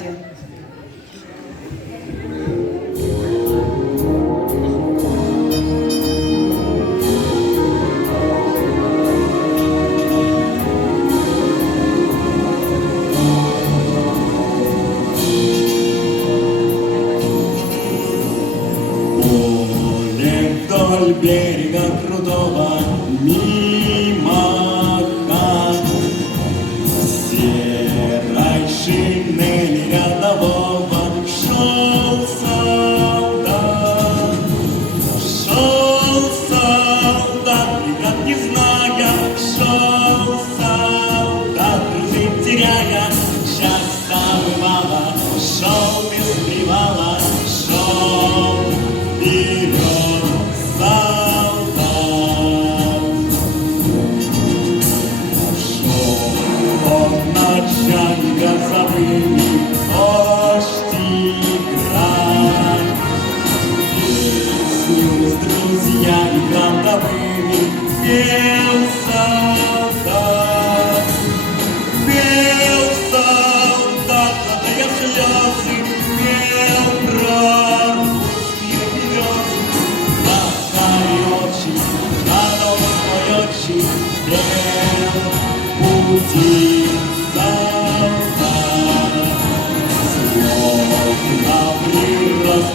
раді. Вдоль берега крутого мимо хат, серой шинели рядового шел солдат, преград не зная, шел солдат, жизнь теряя, часто бывало, шел без привала, шел вперед. Ночами грозовыми дождь играет, песню с друзьями фронтовыми пел солдат, глотая слезы, пел про русские березы, глотая очи, на нос свой очи, пел пути.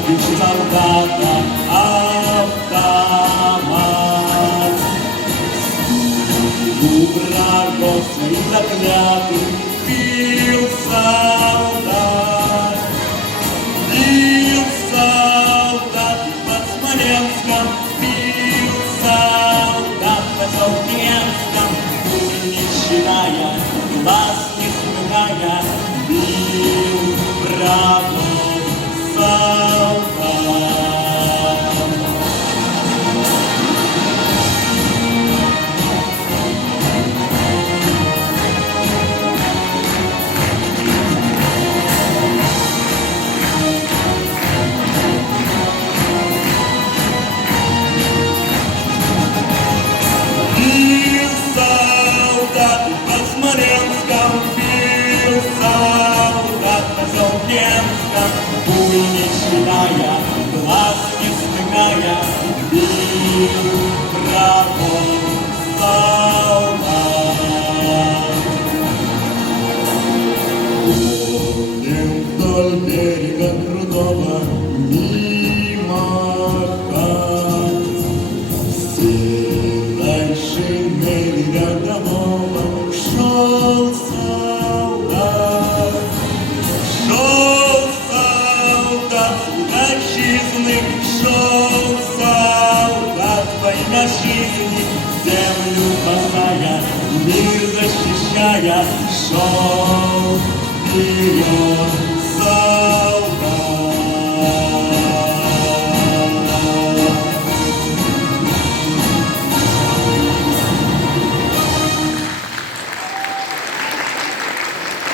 Ключ солдата, автомат. У врагов своих заклятых бил солдат, под Смоленском, бил солдат в Поселкенском, пуль не считая, глаз не смыкая, бил врагов солдат. Бил солдат под Смоленском, бил солдат в Поселкенском, пуль не считая, глаз не смыкая, бил врагов солдат. Ходим вдоль берега крутого мимо хат, серой шинели рядового шел солдат, отчизны, шел солдат во имя жизни, землю спасая, мир защищая, шел вперед.